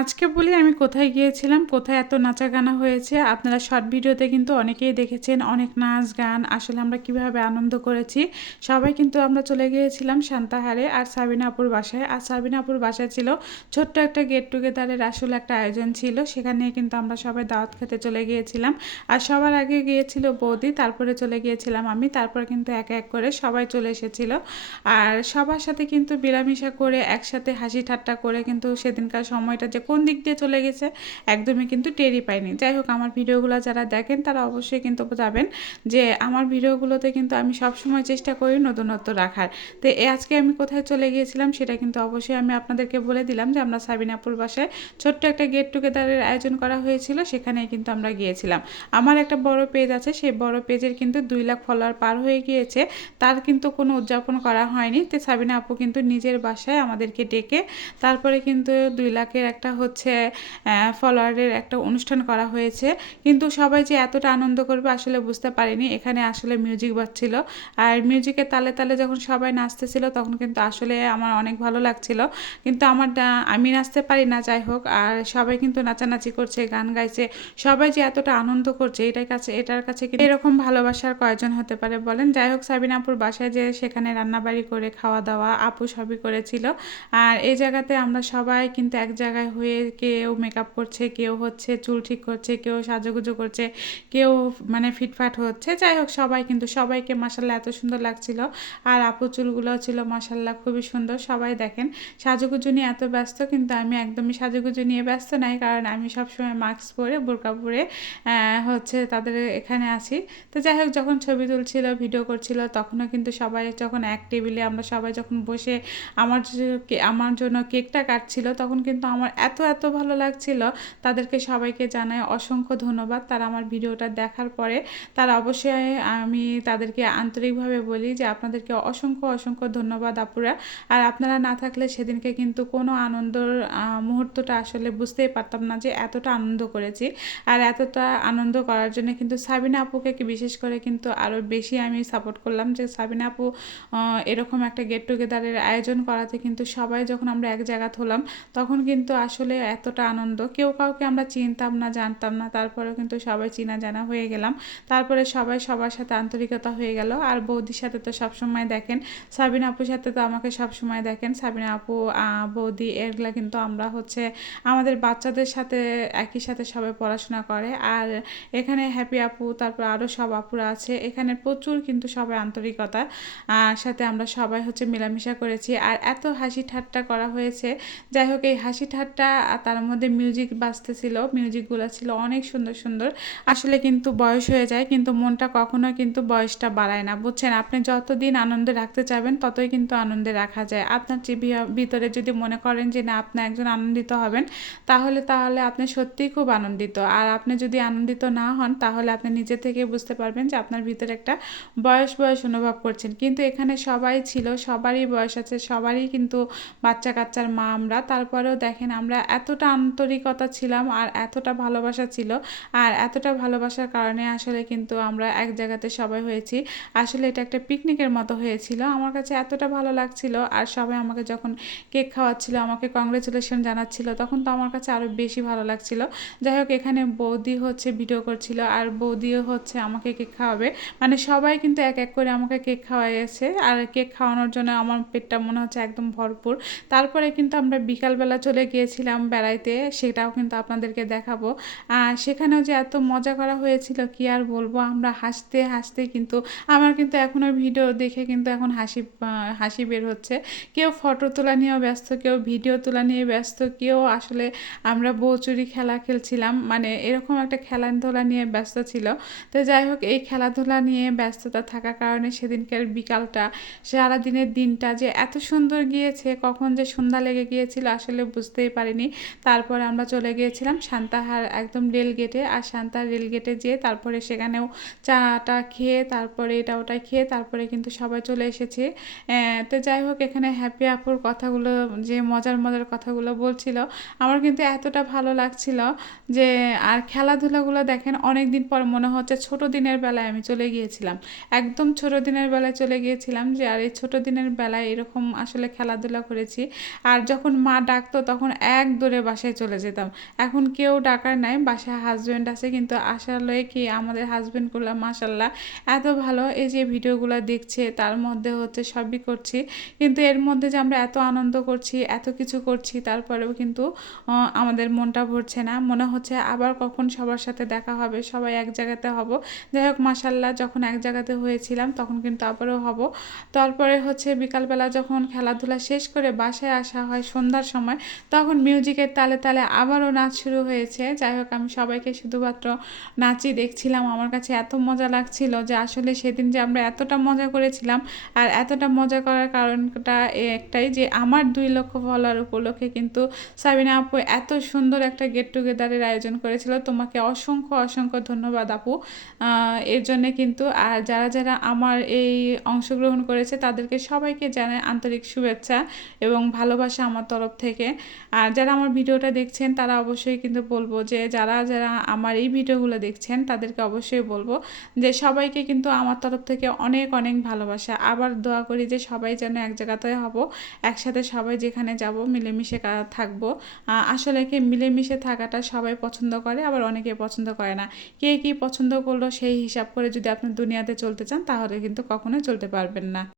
আজকে বলি আমি কোথায় গিয়েছিলাম, কোথায় এত নাচা গানা হয়েছে। আপনারা শর্ট ভিডিওতে কিন্তু অনেকেই দেখেছেন, অনেক নাচ গান। আসলে আমরা কিভাবে আনন্দ করেছি। সবাই কিন্তু আমরা চলে গিয়েছিলাম শান্তাহারে আর সাবিনা আপুর বাসায়। আর সাবিনা আপুর বাসায় ছিল ছোট্ট একটা গেট টুগেদারের আসলে একটা আয়োজন ছিল। সেখানে কিন্তু আমরা সবাই দাওয়াত খেতে চলে গিয়েছিলাম। আর সবার আগে গিয়েছিল বৌদি, তারপরে চলে গিয়েছিলাম আমি, তারপর কিন্তু এক এক করে সবাই চলে এসেছিল। আর সবার সাথে কিন্তু মেলামেশা করে একসাথে হাসি ঠাট্টা করে কিন্তু সেদিনকার সময়টা যে কোন দিক দিয়ে চলে গেছে একদমই কিন্তু টেরই পাইনি। যাই হোক, আমার ভিডিওগুলো যারা দেখেন তারা অবশ্যই কিন্তু যাবেন যে আমার ভিডিওগুলোতে কিন্তু আমি সবসময় চেষ্টা করি নতুনত্ব রাখার। তো আজকে আমি কোথায় চলে গিয়েছিলাম সেটা কিন্তু অবশ্যই আমি আপনাদেরকে বলে দিলাম যে আমরা সাবিনাপুর বাসায় ছোট্ট একটা গেট টুগেদারের আয়োজন করা হয়েছিল, সেখানে কিন্তু আমরা গিয়েছিলাম। আমার একটা বড় পেজ আছে, সেই বড় পেজের কিন্তু 2 লাখ ফলোয়ার পার হয়ে গিয়েছে, তার কিন্তু কোনো উদযাপন করা হয়নি। তো সাবিনা আপু কিন্তু নিজের বাসায় আমাদেরকে ডেকে তারপরে কিন্তু 2 লাখের একটা হচ্ছে ফলোয়ারের একটা অনুষ্ঠান করা হয়েছে। কিন্তু সবাই যে এতটা আনন্দ করবে আসলে বুঝতে পারিনি। এখানে আসলে মিউজিক বাজছিল, আর মিউজিকের তালে তালে যখন সবাই নাচতেছিল তখন কিন্তু আসলে আমার অনেক ভালো লাগছিল। কিন্তু আমি নাচতে পারি না, যাই হোক। আর সবাই কিন্তু নাচানাচি করছে, গান গাইছে। সবাই যে এতটা আনন্দ করছে এটার কাছে কিন্তু এরকম ভালোবাসার কয়জন হতে পারে বলেন। যাই হোক, সাবিনা আপুর বাসায় যে সেখানে রান্নাবাড়ি করে খাওয়া দাওয়া আপু সবই করেছিল। আর এই জায়গাতে আমরা সবাই কিন্তু এক জায়গায় হয়ে কেউ মেকআপ করছে, কেউ হচ্ছে চুল ঠিক করছে, কেউ সাজুগুজু করছে, কেউ মানে ফিটফাট হচ্ছে। যাই হোক, সবাই কিন্তু সবাইকে মাসাল্লাহ এত সুন্দর লাগছিল। আর আপু চুলগুলো ছিল মাসাল্লাহ খুবই সুন্দর। সবাই দেখেন সাজুগুজু নিয়ে এত ব্যস্ত, কিন্তু আমি একদমই সাজুগুজু নিয়ে ব্যস্ত নাই, কারণ আমি সবসময় মাস্ক পরে বোরকা পরে হচ্ছে তাদের এখানে আছি। তো যাই হোক, যখন ছবি তুলছিল ভিডিও করছিল তখনও কিন্তু সবাই যখন এক টেবিলে আমরা সবাই যখন বসে আমার জন্য কেকটা কাটছিল তখন কিন্তু আমার এত এত ভালো লাগছিল। তাদেরকে সবাইকে জানাই অসংখ্য ধন্যবাদ। তারা আমার ভিডিওটা দেখার পরে তারা অবশ্যই, আমি তাদেরকে আন্তরিকভাবে বলি যে আপনাদেরকে অসংখ্য অসংখ্য ধন্যবাদ আপুরা। আর আপনারা না থাকলে সেদিনকে কিন্তু কোনো আনন্দর মুহূর্তটা আসলে বুঝতেই পারতাম না যে এতটা আনন্দ করেছি। আর এতটা আনন্দ করার জন্য কিন্তু সাবিনা আপুকে বিশেষ করে কিন্তু আরও বেশি আমি সাপোর্ট করলাম যে সাবিনা আপু এরকম একটা গেট টুগেদারের আয়োজন করাতে কিন্তু সবাই যখন আমরা এক জায়গা হলাম তখন কিন্তু আসলে এতটা আনন্দ, কেউ কাউকে আমরা চিনতাম না জানতাম না, তারপরেও কিন্তু সবাই চিনা জানা হয়ে গেলাম। তারপরে সবাই সবার সাথে আন্তরিকতা হয়ে গেল। আর বৌদির সাথে তো সবসময় দেখেন, সাবিনা আপুর সাথে তো আমাকে সবসময় দেখেন। সাবিনা আপু, বৌদি এগুলা কিন্তু আমরা হচ্ছে আমাদের বাচ্চাদের সাথে একই সাথে সবাই পড়াশোনা করে। আর এখানে হ্যাপি আপু, তারপর আরও সব আপুরা আছে, এখানে প্রচুর কিন্তু সবাই আন্তরিকতা সাথে আমরা সবাই হচ্ছে মেলামেশা করেছি। আর এত হাসি ঠাট্টা করা হয়েছে। যাই হোক, এই হাসি ঠাট্টা আর তার মধ্যে মিউজিক বাজতেছিল, মিউজিকগুলো ছিল অনেক সুন্দর সুন্দর। আসলে কিন্তু বয়স হয়ে যায় কিন্তু মনটা কখনো কিন্তু বয়সটা বাড়ায় না, বুঝছেন। আপনি যতদিন আনন্দে রাখতে চাবেন ততই কিন্তু আনন্দে রাখা যায়। আপনার ভিতরে যদি মনে করেন যে না আপনি একজন আনন্দিত হবেন, তাহলে তাহলে আপনি সত্যিই খুব আনন্দিত। আর আপনি যদি আনন্দিত না হন তাহলে আপনি নিজে থেকে বুঝতে পারবেন যে আপনার ভিতরে একটা বয়স বয়স অনুভব করছেন। কিন্তু এখানে সবাই ছিল, সবারই বয়স আছে, সবারই কিন্তু বাচ্চা কাচ্চার মা আমরা। তারপরেও দেখেন আমরা এতটা আন্তরিকতা ছিলাম আর এতটা ভালোবাসা ছিল। আর এতটা ভালোবাসার কারণে আসলে কিন্তু আমরা এক জায়গাতে সবাই হয়েছি। আসলে এটা একটা পিকনিকের মতো হয়েছিল। আমার কাছে এতটা ভালো লাগছিল। আর সবাই আমাকে যখন কেক খাওয়াচ্ছিল, আমাকে কংগ্রেচুলেশন জানাচ্ছিল, তখন তো আমার কাছে আরও বেশি ভালো লাগছিল। যাই হোক, এখানে বৌদি হচ্ছে ভিডিও করছিল আর বৌদিও হচ্ছে আমাকে কেক খাওয়াবে। মানে সবাই কিন্তু এক এক করে আমাকে কেক খাওয়াইয়েছে। আর কেক খাওয়ানোর জন্য আমার পেটটা মনে হচ্ছে একদম ভরপুর। তারপরে কিন্তু আমরা বিকালবেলা চলে গিয়েছিলাম বেড়াইতে, সেটাও কিন্তু আপনাদেরকে দেখাবো। আর সেখানেও যে এত মজা করা হয়েছিল কি আর বলবো। আমরা হাসতে হাসতে কিন্তু আমার কিন্তু এখনও ভিডিও দেখে কিন্তু এখন হাসি হাসি বের হচ্ছে। কেউ ফটো তোলা নিয়েও ব্যস্ত, কেউ ভিডিও তোলা নিয়ে ব্যস্ত, কেউ আসলে আমরা বউচুরি খেলা খেলছিলাম, মানে এরকম একটা খেলাধুলা নিয়ে ব্যস্ত ছিল। তো যাই হোক, এই খেলাধুলা নিয়ে ব্যস্ততা থাকার কারণে সেদিনকার বিকালটা, সারাদিনের দিনটা যে এত সুন্দর গিয়েছে, কখন যে সন্ধ্যা লেগে গিয়েছিল আসলে বুঝতেই পারিনি। তারপরে আমরা চলে গিয়েছিলাম সান্তাহার একদম রেল গেটে। আর সান্তাহার রেল গেটে যেয়ে তারপরে সেখানেও চাটা খেয়ে তারপরে এটা ওটা খেয়ে তারপরে কিন্তু সবাই চলে এসেছি। তো যাই হোক, এখানে হ্যাপি আপুর কথাগুলো, যে মজার মজার কথাগুলো বলছিল, আমার কিন্তু এতটা ভালো লাগছিল যে। আর খেলাধুলাগুলো দেখেন অনেক দিন পর মনে হচ্ছে ছোট দিনের বেলায় আমি চলে গিয়েছিলাম, একদম ছোট দিনের বেলায় চলে গিয়েছিলাম যে। আর এই ছোট দিনের বেলায় এরকম আসলে খেলাধুলা করেছি। আর যখন মা ডাকতো তখন এক এক দৌড়ে বাসায় চলে যেতাম। এখন কেউ ডাকার নাই, বাসায় হাজব্যান্ড আছে, কিন্তু আসলে কি আমাদের হাজব্যান্ডগুলো মাশাল্লাহ এত ভালো, এই যে ভিডিওগুলো দেখছে তার মধ্যে হচ্ছে সবই করছি, কিন্তু এর মধ্যে যে আমরা এত আনন্দ করছি, এত কিছু করছি, তারপরেও কিন্তু আমাদের মনটা ভরছে না। মনে হচ্ছে আবার কখন সবার সাথে দেখা হবে, সবাই এক জায়গাতে হব। যাই হোক মাশাল্লাহ, যখন এক জায়গাতে হয়েছিলাম তখন কিন্তু আবারও হব। তারপরে হচ্ছে বিকালবেলা যখন খেলাধুলা শেষ করে বাসায় আসা হয় সন্ধ্যার সময়, তখন মিউজিকের তালে তালে আবারও নাচ শুরু হয়েছে। যাই হোক আমি সবাইকে শুধুমাত্র নাচই দেখছিলাম। আমার কাছে এত মজা লাগছিল যে আসলে সেদিন যে আমরা এতটা মজা করেছিলাম, আর এতটা মজা করার কারণটা একটাই যে আমার 2 লক্ষ ফলোয়ার উপলক্ষে কিন্তু সাবিনা আপু এত সুন্দর একটা গেট টুগেদারের আয়োজন করেছিল। তোমাকে অসংখ্য অসংখ্য ধন্যবাদ আপু এর জন্যে কিন্তু। আর যারা যারা আমার এই অংশগ্রহণ করেছে তাদেরকে সবাইকে জানাই আন্তরিক শুভেচ্ছা এবং ভালোবাসা আমার তরফ থেকে। আর যারা আমার ভিডিওটা দেখছেন তারা অবশ্যই কিন্তু বলবো যে যারা যারা আমার এই ভিডিওগুলো দেখছেন তাদেরকে অবশ্যই বলবো যে সবাইকে কিন্তু আমার তরফ থেকে অনেক অনেক ভালোবাসা। আবার দোয়া করি যে সবাই যেন এক জায়গাতে হব, একসাথে সবাই যেখানে যাব মিলেমিশে থাকবো। আসলে কি মিলেমিশে থাকাটা সবাই পছন্দ করে, আবার অনেকে পছন্দ করে না। কে কী পছন্দ করলো সেই হিসাব করে যদি আপনি দুনিয়াতে চলতে চান তাহলে কিন্তু কখনোই চলতে পারবেন না।